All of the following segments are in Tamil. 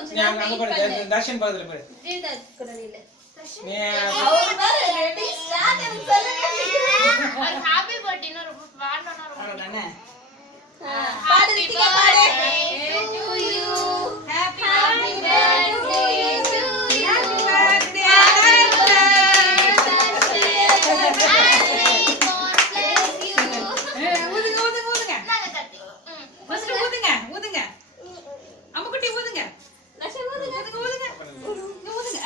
கொஞ்சம் நேரம் வெயிட் பண்ணு. தர்ஷன் பக்கத்துல போய். ஜீதா கூட இல்ல. தர்ஷன். அவர் பாரு ரெடி ஸ்டார்ட் சொல்லுங்க. ஒரு ஹாப்பி பர்த்டேன்னு ஒரு பாடணும் அவ்வளவுதானே. பாடு ரித்திகா பாடு. to you. Happy birthday to you. Happy birthday. ஊதுங்க ஊதுங்க ஊதுங்க. நாங்க கட்டி. ஃபர்ஸ்ட் ஊதுங்க ஊதுங்க. அம்முக்குட்டி ஊதுங்க. தர்ஷன் ஊதுங்க. ஊதுங்க ஊதுங்க.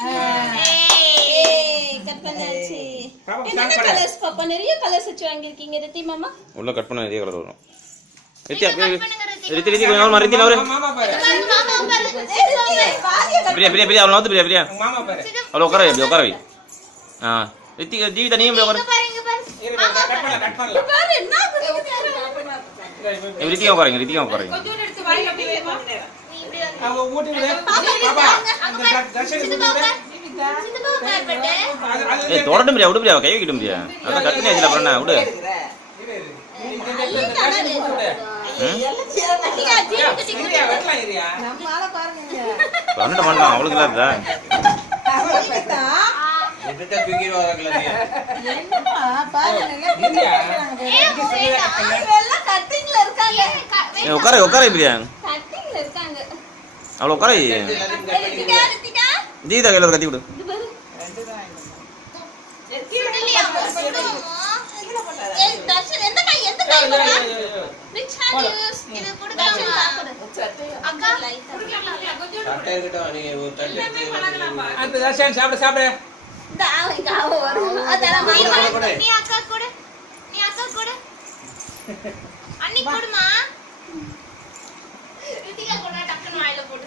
ஏய் கட் பண்ணாச்சு. பாப்பா என்னென்ன ஸ்டார்ட் பண்ணு. கலர்ஸ் பாப்பா நிறைய கலர்ஸ் வச்சு வாங்கிருக்கீங்க ரித்தி மாமா. உள்ள கட் பண்ண நிறைய கலர் வரும். ரித்தி கொஞ்சம் ரித்தி அவரு மாமா பாரு. மாமா பாரு. பிரியா அவள வந்து பிரியா மாமா பாரு. அவள உட்கார வை உட்கார வை. ரித்தி ஜீவிதா நீயும் போய் உட்காரு. இங்க பாரு. இரு கட் பண்ணல. பாரு என்ன பண்ணுங்க. ரித்திகா உட்காருங்க கொஞ்சம் எடுத்து வாயில அப்படி வைமா. நீ இப்படி வந்து அவ ஊட்டி விடு. பாப்பா அந்த தர்ஷன் ஊட்டி விடு. சின்னப்பா பாரு பட்டே. ஏய் தொடட்டும் பிரியா விடு பிரியா கை வைக்கட்டும் பிரியா அதான் கட் பண்ணி வச்சல அப்புறம் என்ன விடு. தர்ஷன் ஊட்டி விடு. ரித்திகா ஜீவிதா சரியா வெட்டலாம் இரியா. நம்மால பாருங்க. பண்ண மாட்டான் அவளுக்கு இல்ல அவளா எதுக்கு தூக்கிட்டு வரல நீ என்னப்பா பாருங்க இரியா. எல்லாம் கட்டிங்ல இருக்காங்க. ஏய் உட்கார பிரியா கட்டிங்ல இருக்காங்க. அவள உட்கார வை. ரித்திகா ரித்திகா ஜீவிதா கையில ஒரு கத்தி விடு. இது பாரு. ஏய் தர்ஷன் எந்த கை மாமா which hand use இது குடுக்கலாமா அக்கா கொஞ்சம் சட்டை இருக்கட்டும் நீ ஒரு தட்டு பண்ணலாமா. அந்த தர்ஷன் சாப்பிடு. தாவ வரும் அதான் நீ அக்கா கூட அண்ணி கூடுமா ரித்திகா கூட டக்குனு வாயில போடு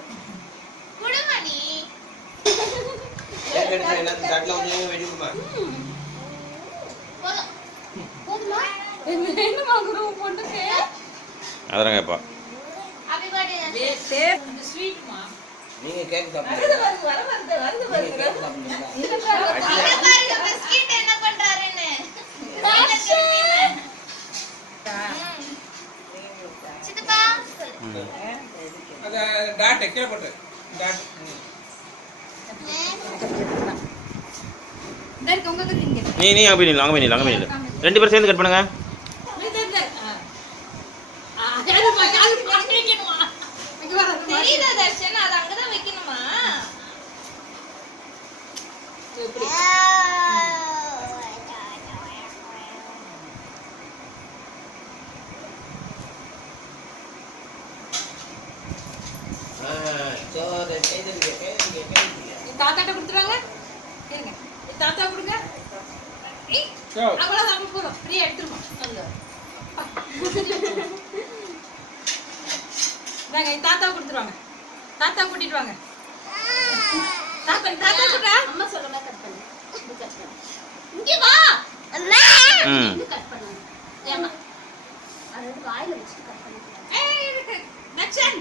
குடுமா நீ எடுத்து எல்லாம் தட்டல கொஞ்சம் வெடிக்குமா போதுமா என்ன வாங்குறோம் பொண்ணுக்கு அதெல்லாம் கேப்பா ஹேப்பி பர்த்டே சேஃப் ஸ்வீட்மா. நீங்க கேக் சாப்பிடுங்க வருது இங்க பாருங்க பிஸ்கட் என்ன பண்றாருன்னு சித்தப்பா அத டாட் கீழ போட்டு டாட் இதற்கு உங்க கிட்ட இங்க நீ அங்க போய் நில்லு ரெண்டு பேரும் சேர்ந்து கட் பண்ணுங்க. தெரியுதா தர்ஷன் அது அங்கதான் வைக்கணுமா தாத்தாட்ட கொடுத்துருவாங்க. இருங்க தாத்தா கொடுங்க. அவ்வளவு நம்ம போறோம் ஃப்ரீயா எடுத்துருமா. நாங்க தாத்தா கொடுத்துருவாங்க. தாத்தா கூட்டிட்டு வாங்க. தாத்தா கூட்டா அம்மா சொல்றத கட் பண்ணு இங்க வா அண்ணா இது கட் பண்ணு ஏமா அது வாயில வச்சு கட் பண்ணு ஏய் இருக்கு நச்சன்.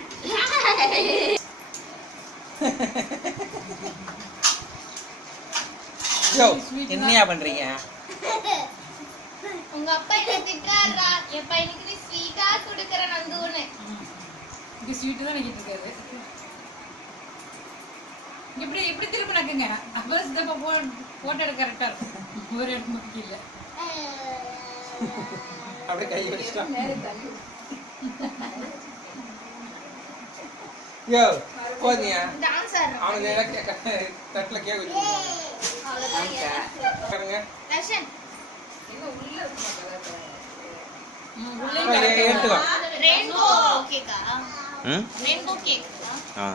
யோ என்னையா பண்றீங்க உங்க அப்பா என்ன திட்டாரா என் பையனுக்கு நீ ஸ்வீட்டா குடுக்கற நந்துன்னு இங்க ஸ்வீட் தான் நிக்கிட்டு இருக்காரு. இப்படி திரும்ப நக்குங்க. அப்ப சித்தப்பா போட்டோ எடுக்க கரெக்டா இருக்கும். ஒரு இடம் முக்கியம் இல்ல. அப்படியே கை வச்சிட்டா யோ போதியா டான்ஸ் ஆடுறோம் அவனுக்கு தட்டுல கேக் வச்சு அவ்வளவுதான் பாருங்க தர்ஷன் உள்ளே எடுத்துக்கோ ரெயின்போ கேக்கா ம் ரெயின்போ கேக் ஆ